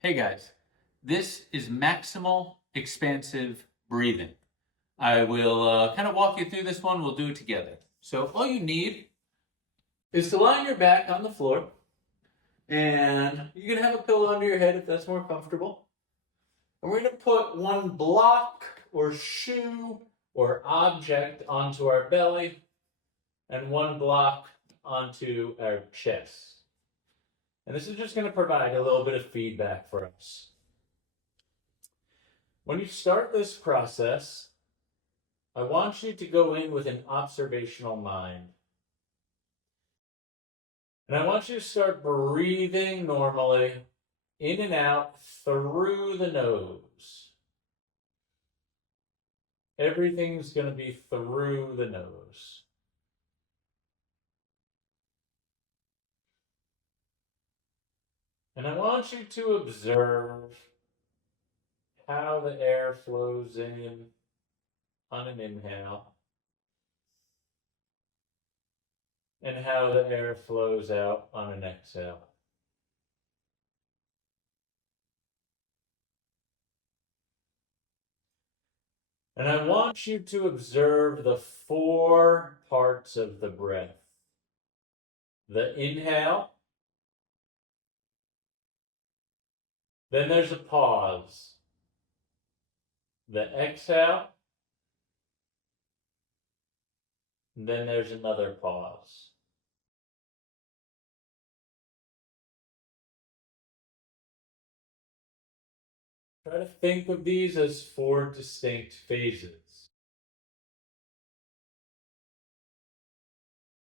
Hey guys, this is Maximal Expansive Breathing. I will kind of walk you through this one. We'll do it together. So all you need is to lie on your back on the floor, and you can have a pillow under your head if that's more comfortable. And we're going to put one block or shoe or object onto our belly and one block onto our chest. And this is just going to provide a little bit of feedback for us. When you start this process, I want you to go in with an observational mind. And I want you to start breathing normally in and out through the nose. Everything's going to be through the nose. And I want you to observe how the air flows in on an inhale and how the air flows out on an exhale. And I want you to observe the four parts of the breath. The inhale, then there's a pause. The exhale, then there's another pause. Try to think of these as four distinct phases.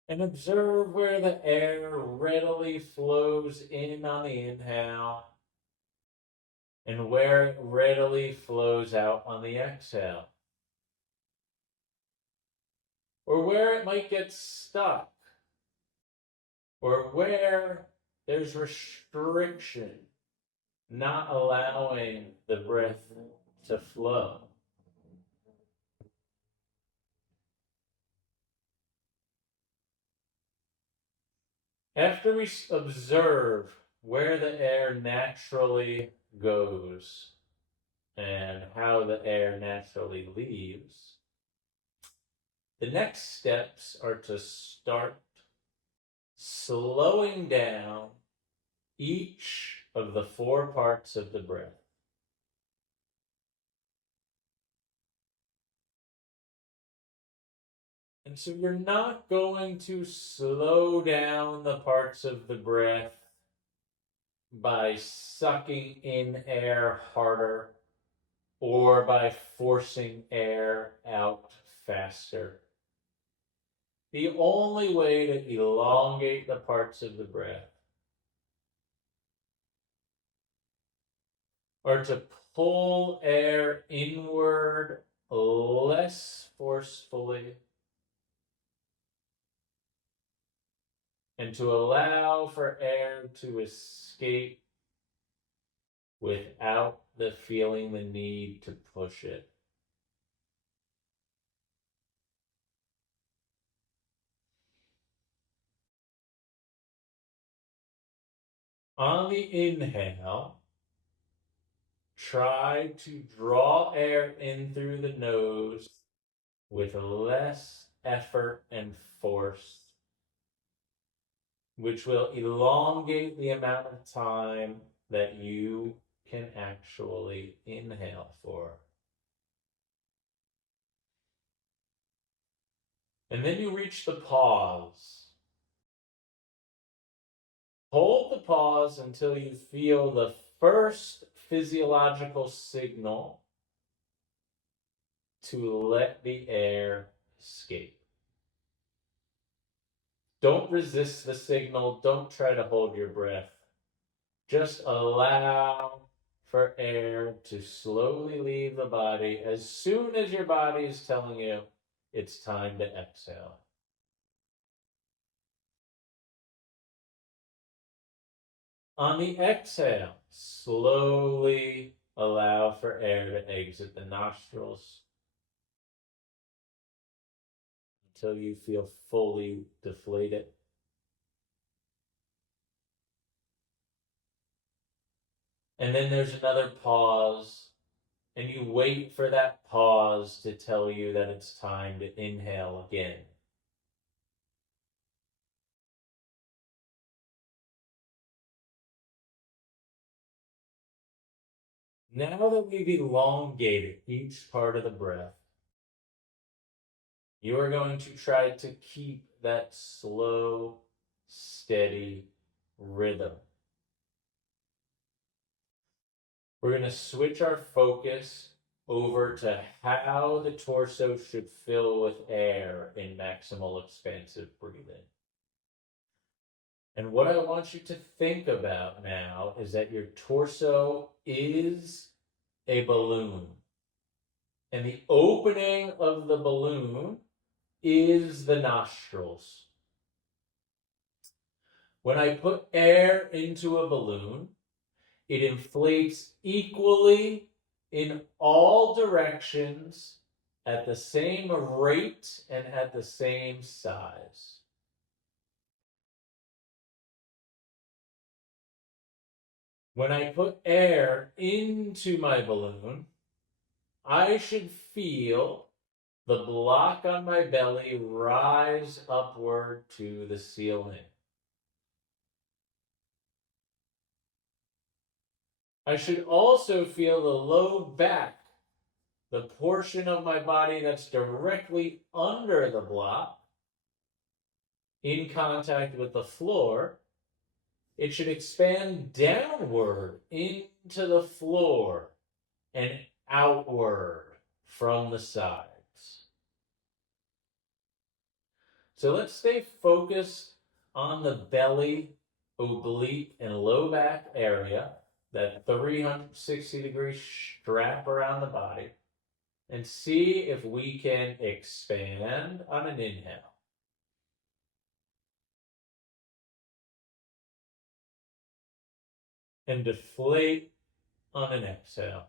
And observe where the air readily flows in on the inhale and where it readily flows out on the exhale. Or where it might get stuck. Or where there's restriction, not allowing the breath to flow. After we observe where the air naturally goes and how the air naturally leaves, the next steps are to start slowing down each of the four parts of the breath. And so you're not going to slow down the parts of the breath by sucking in air harder or by forcing air out faster. The only way to elongate the parts of the breath are to pull air inward less forcefully and to allow for air to escape without feeling the need to push it. On the inhale, try to draw air in through the nose with less effort and force, which will elongate the amount of time that you can actually inhale for. And then you reach the pause. Hold the pause until you feel the first physiological signal to let the air escape. Don't resist the signal. Don't try to hold your breath. Just allow for air to slowly leave the body as soon as your body is telling you it's time to exhale. On the exhale, slowly allow for air to exit the nostrils until you feel fully deflated. And then there's another pause, and you wait for that pause to tell you that it's time to inhale again. Now that we've elongated each part of the breath, you are going to try to keep that slow, steady rhythm. We're going to switch our focus over to how the torso should fill with air in maximal expansive breathing. And what I want you to think about now is that your torso is a balloon. And the opening of the balloon is the nostrils. When I put air into a balloon, it inflates equally in all directions at the same rate and at the same size. When I put air into my balloon, I should feel the block on my belly rise upward to the ceiling. I should also feel the low back, the portion of my body that's directly under the block, in contact with the floor. It should expand downward into the floor and outward from the sides. So let's stay focused on the belly, oblique, and low back area, that 360-degree strap around the body, and see if we can expand on an inhale. And deflate on an exhale.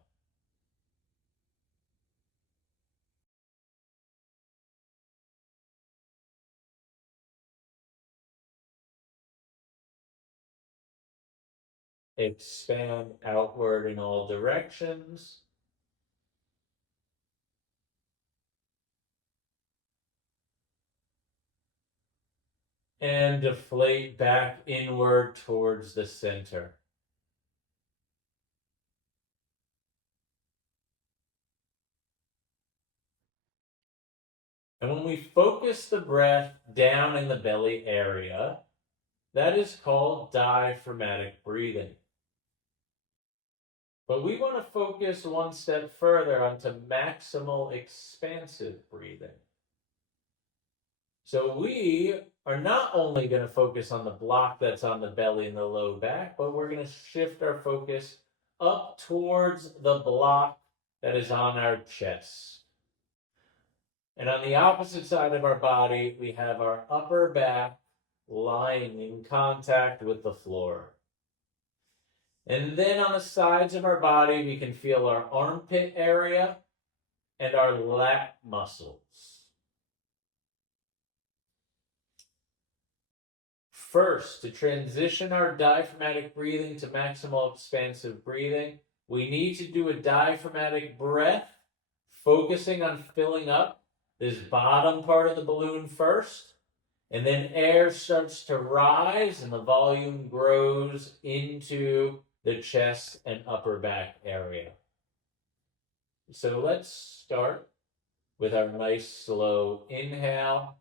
Expand outward in all directions. And deflate back inward towards the center. And when we focus the breath down in the belly area, that is called diaphragmatic breathing. But we want to focus one step further onto maximal expansive breathing. So we are not only going to focus on the block that's on the belly and the low back, but we're going to shift our focus up towards the block that is on our chest. And on the opposite side of our body, we have our upper back lying in contact with the floor. And then on the sides of our body, we can feel our armpit area and our lat muscles. First, to transition our diaphragmatic breathing to maximal expansive breathing, we need to do a diaphragmatic breath, focusing on filling up this bottom part of the balloon first, and then air starts to rise and the volume grows into the chest and upper back area. So let's start with our nice slow inhale,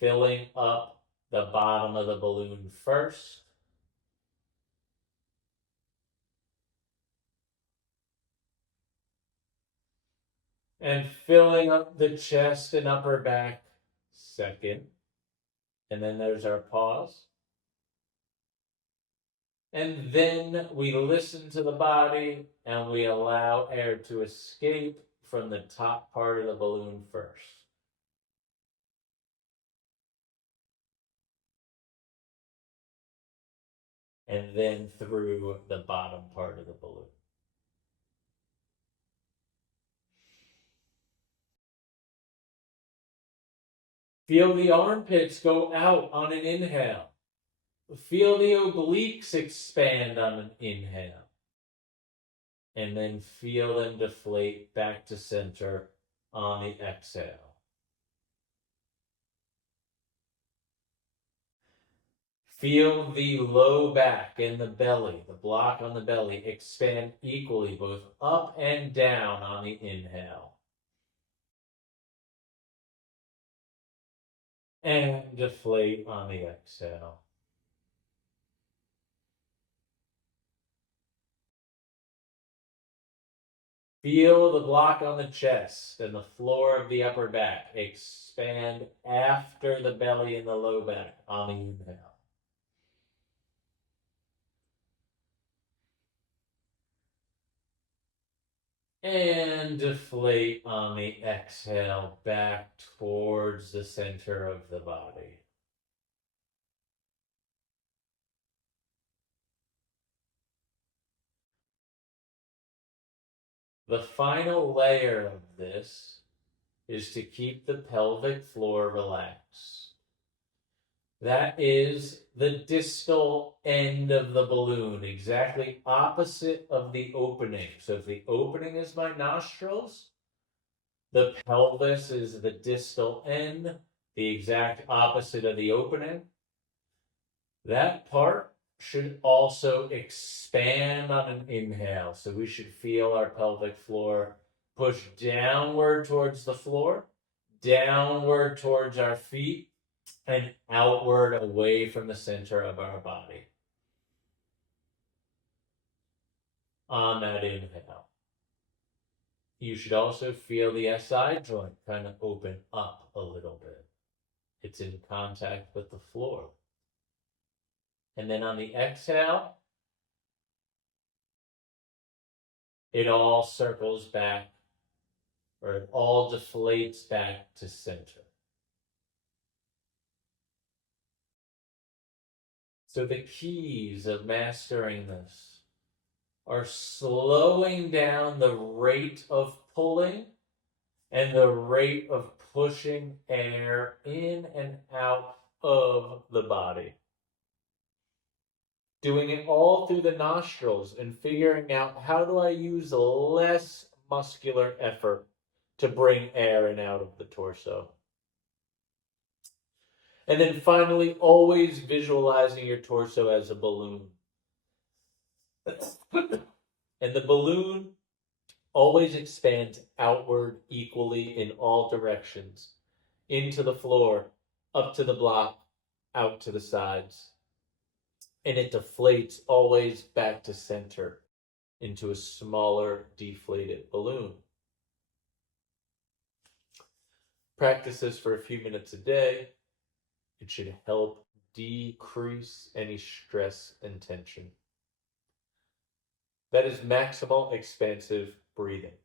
filling up the bottom of the balloon first. And filling up the chest and upper back second. And then there's our pause. And then we listen to the body and we allow air to escape from the top part of the balloon first. And then through the bottom part of the balloon. Feel the armpits go out on an inhale. Feel the obliques expand on an inhale. and then feel them deflate back to center on the exhale. Feel the low back and the belly, the block on the belly, expand equally, both up and down on the inhale. And deflate on the exhale. Feel the block on the chest and the floor of the upper back expand after the belly and the low back on the inhale. And deflate on the exhale back towards the center of the body. The final layer of this is to keep the pelvic floor relaxed. That is the distal end of the balloon, exactly opposite of the opening. So if the opening is my nostrils, the pelvis is the distal end, the exact opposite of the opening. That part should also expand on an inhale. So we should feel our pelvic floor push downward towards the floor, downward towards our feet, and outward away from the center of our body. On that inhale. You should also feel the SI joint kind of open up a little bit. It's in contact with the floor. And then on the exhale, it all circles back, or it all deflates back to center. So the keys of mastering this are slowing down the rate of pulling and the rate of pushing air in and out of the body. Doing it all through the nostrils and figuring out, how do I use less muscular effort to bring air in and out of the torso? And then finally, always visualizing your torso as a balloon. And the balloon always expands outward equally in all directions, into the floor, up to the block, out to the sides. And it deflates always back to center into a smaller deflated balloon. Practice this for a few minutes a day. It should help decrease any stress and tension. That is maximal expansive breathing.